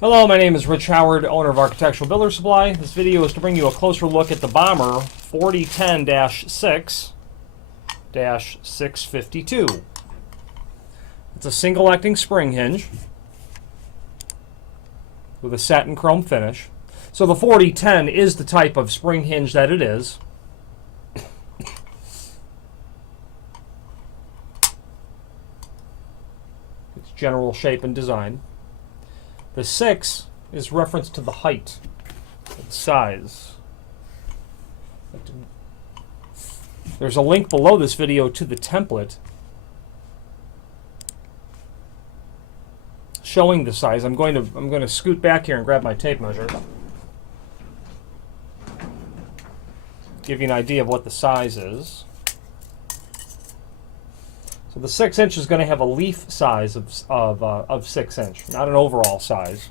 Hello, my name is Rich Howard, owner of Architectural Builder Supply. This video is to bring you a closer look at the Bommer 4010-6-652. It's a single acting spring hinge with a satin chrome finish. So the 4010 is the type of spring hinge that it is. Its general shape and design. The 6 is reference to the height, the size. There's a link below this video to the template showing the size. I'm going to scoot back here and grab my tape measure. Give you an idea of what the size is. So the 6 inch is going to have a leaf size of 6 inch, not an overall size.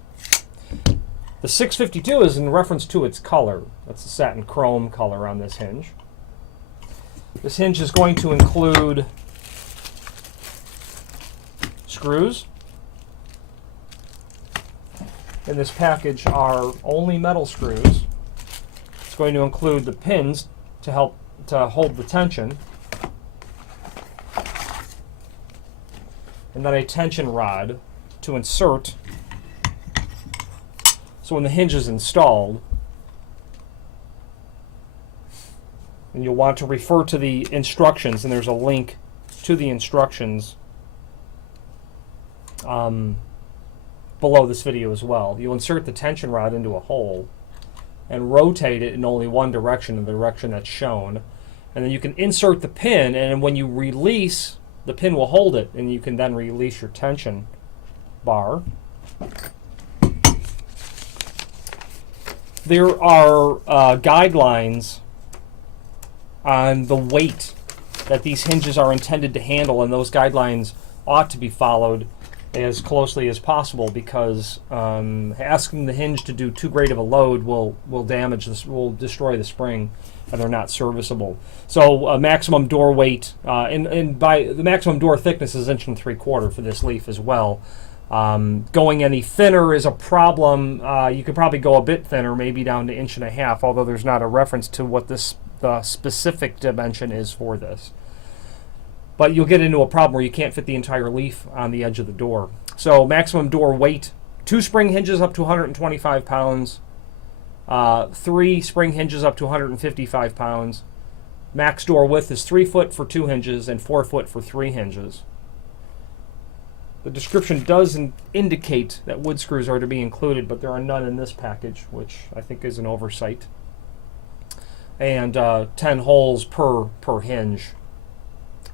The 652 is in reference to its color. That's the satin chrome color on this hinge. This hinge is going to include screws. In this package are only metal screws. It's going to include the pins to help to hold the tension. And then a tension rod to insert. So when the hinge is installed, and you'll want to refer to the instructions, and there's a link to the instructions below this video as well. You'll insert the tension rod into a hole and rotate it in only one direction, in the direction that's shown. And then you can insert the pin, and when you release, the pin will hold it, and you can then release your tension bar. There are guidelines on the weight that these hinges are intended to handle, and those guidelines ought to be followed as closely as possible, because asking the hinge to do too great of a load will damage this, will destroy the spring, and they're not serviceable. So a maximum door weight, and by the maximum door thickness is 1 3/4 for this leaf as well. Going any thinner is a problem. You could probably go a bit thinner, maybe down to 1.5 inches, although there's not a reference to what the specific dimension is for this. But you'll get into a problem where you can't fit the entire leaf on the edge of the door. So maximum door weight, 2 spring hinges up to 125 pounds, 3 spring hinges up to 155 pounds. Max door width is 3 foot for 2 hinges and 4 foot for 3 hinges. The description does indicate that wood screws are to be included, but there are none in this package, which I think is an oversight. And 10 holes per hinge.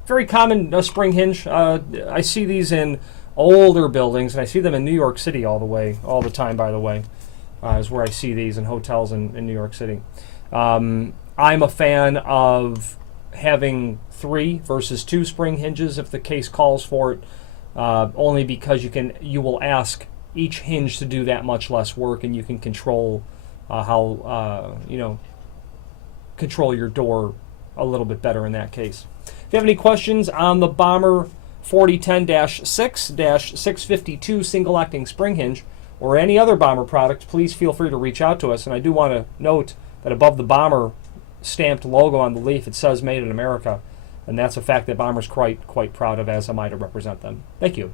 Very common spring hinge. I see these in older buildings, and I see them in New York City all the time, by the way, is where I see these in hotels in New York City. I'm a fan of having 3 versus 2 spring hinges if the case calls for it, only because you will ask each hinge to do that much less work, and you can control control your door a little bit better in that case. If you have any questions on the Bommer 4010-6-652 single acting spring hinge or any other Bommer product, please feel free to reach out to us. And I do want to note that above the Bommer stamped logo on the leaf, it says Made in America, and that's a fact that Bommer's quite proud of, as am I to represent them. Thank you.